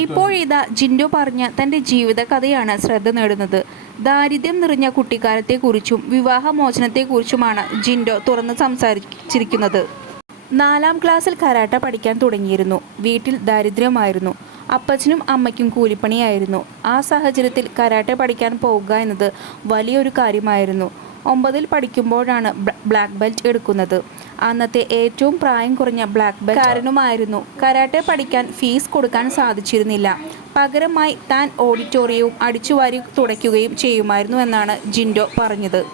ഇപ്പോഴിതാ ജിൻഡോ പറഞ്ഞ തന്റെ ജീവിതകഥയാണ് ശ്രദ്ധ നേടുന്നത്. ദാരിദ്ര്യം നിറഞ്ഞ കുട്ടിക്കാലത്തെക്കുറിച്ചും വിവാഹമോചനത്തെക്കുറിച്ചുമാണ് ജിൻഡോ തുറന്ന് സംസാരിച്ചിരിക്കുന്നത്. നാലാം ക്ലാസ്സിൽ കരാട്ട പഠിക്കാൻ തുടങ്ങിയിരുന്നു. വീട്ടിൽ ദാരിദ്ര്യമായിരുന്നു. അപ്പച്ചനും അമ്മയ്ക്കും കൂലിപ്പണിയായിരുന്നു. ആ സാഹചര്യത്തിൽ കരാട്ട പഠിക്കാൻ പോവുക എന്നത് വലിയൊരു കാര്യമായിരുന്നു. ഒമ്പതിൽ പഠിക്കുമ്പോഴാണ് ബ്ലാക്ക് ബെൽറ്റ് എടുക്കുന്നത്. അന്നത്തെ ഏറ്റവും പ്രായം കുറഞ്ഞ ബ്ലാക്ക് ബെൽറ്റ് കരാട്ടെ പഠിക്കാൻ ഫീസ് കൊടുക്കാൻ സാധിച്ചിരുന്നില്ല. പകരമായി താൻ ഓഡിറ്റോറിയവും അടിച്ചുവാരി തുടയ്ക്കുകയും ചെയ്യുമായിരുന്നു എന്നാണ് ജിൻഡോ പറഞ്ഞത്.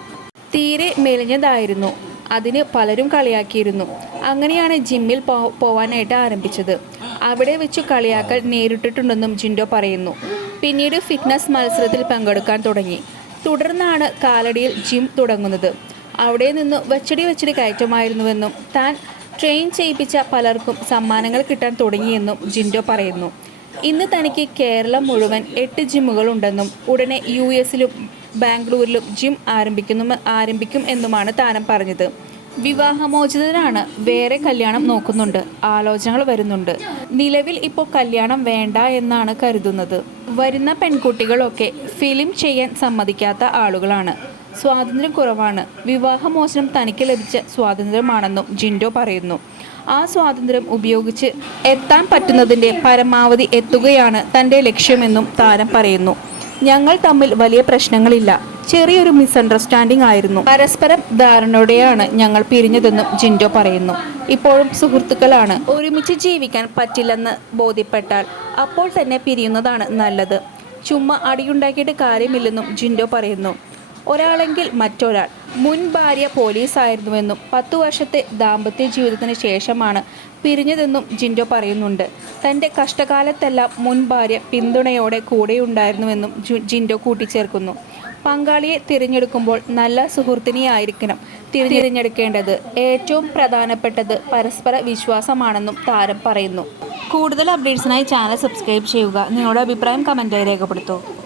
തീരെ മെലിഞ്ഞതായിരുന്നു. അതിന് പലരും കളിയാക്കിയിരുന്നു. അങ്ങനെയാണ് ജിമ്മിൽ പോവാനായിട്ട് ആരംഭിച്ചത്. അവിടെ വെച്ച് കളിയാക്കൽ നേരിട്ടിട്ടുണ്ടെന്നും ജിൻഡോ പറയുന്നു. പിന്നീട് ഫിറ്റ്നസ് മത്സരത്തിൽ പങ്കെടുക്കാൻ തുടങ്ങി. തുടർന്നാണ് കാലടിയിൽ ജിം തുടങ്ങുന്നത്. അവിടെ നിന്ന് വച്ചടി വച്ചടി കയറ്റമായിരുന്നുവെന്നും താൻ ട്രെയിൻ ചെയ്യിപ്പിച്ച പലർക്കും സമ്മാനങ്ങൾ കിട്ടാൻ തുടങ്ങിയെന്നും ജിൻഡോ പറയുന്നു. ഇന്ന് തനിക്ക് കേരളം മുഴുവൻ എട്ട് ജിമ്മുകളുണ്ടെന്നും ഉടനെ യു എസിലും ബാംഗ്ലൂരിലും ജിം ആരംഭിക്കുന്നു ആരംഭിക്കും എന്നുമാണ് താരം പറഞ്ഞത്. വിവാഹമോചിതനാണ് വേറെ കല്യാണം നോക്കുന്നുണ്ട് ആലോചനകൾ വരുന്നുണ്ട്. നിലവിൽ ഇപ്പോൾ കല്യാണം വേണ്ട എന്നാണ് കരുതുന്നത്. വരുന്ന പെൺകുട്ടികളൊക്കെ ഫിലിം ചെയ്യാൻ സമ്മതിക്കാത്ത ആളുകളാണ്. സ്വാതന്ത്ര്യം കുറവാണ്. വിവാഹമോചനം തനിക്ക് ലഭിച്ച സ്വാതന്ത്ര്യമാണെന്നും ജിൻഡോ പറയുന്നു. ആ സ്വാതന്ത്ര്യം ഉപയോഗിച്ച് എത്താൻ പറ്റുന്നതിന്റെ പരമാവധി എത്തുകയാണ് തന്റെ ലക്ഷ്യമെന്നും താരം പറയുന്നു. ഞങ്ങൾ തമ്മിൽ വലിയ പ്രശ്നങ്ങളില്ല. ചെറിയൊരു മിസ്അണ്ടർസ്റ്റാൻഡിംഗ് ആയിരുന്നു. പരസ്പരം ധാരണയോടെയാണ് ഞങ്ങൾ പിരിഞ്ഞതെന്നും ജിൻഡോ പറയുന്നു. ഇപ്പോഴും സുഹൃത്തുക്കളാണ്. ഒരുമിച്ച് ജീവിക്കാൻ പറ്റില്ലെന്ന് ബോധ്യപ്പെട്ടാൽ അപ്പോൾ തന്നെ പിരിയുന്നതാണ് നല്ലത്. ചുമ്മാ അടിയുണ്ടാക്കിയിട്ട് കാര്യമില്ലെന്നും ജിൻഡോ പറയുന്നു. ഒരാളെങ്കിൽ മറ്റൊരാൾ. മുൻ ഭാര്യ പോലീസായിരുന്നുവെന്നും പത്തു വർഷത്തെ ദാമ്പത്യ ജീവിതത്തിന് ശേഷമാണ് പിരിഞ്ഞതെന്നും ജിൻഡോ പറയുന്നുണ്ട്. തന്റെ കഷ്ടകാലത്തെല്ലാം മുൻ ഭാര്യ പിന്തുണയോടെ കൂടെയുണ്ടായിരുന്നുവെന്നും ജിൻഡോ കൂട്ടിച്ചേർക്കുന്നു. പങ്കാളിയെ തിരഞ്ഞെടുക്കുമ്പോൾ നല്ല സുഹൃത്തിനെയായിരിക്കണം തിര- തിരഞ്ഞെടുക്കേണ്ടത്. ഏറ്റവും പ്രധാനപ്പെട്ടത് പരസ്പര വിശ്വാസമാണെന്നും താരം പറയുന്നു. കൂടുതൽ അപ്ഡേറ്റ്സിനായി ചാനൽ സബ്സ്ക്രൈബ് ചെയ്യുക. നിങ്ങളുടെ അഭിപ്രായം കമന്റായി രേഖപ്പെടുത്തൂ.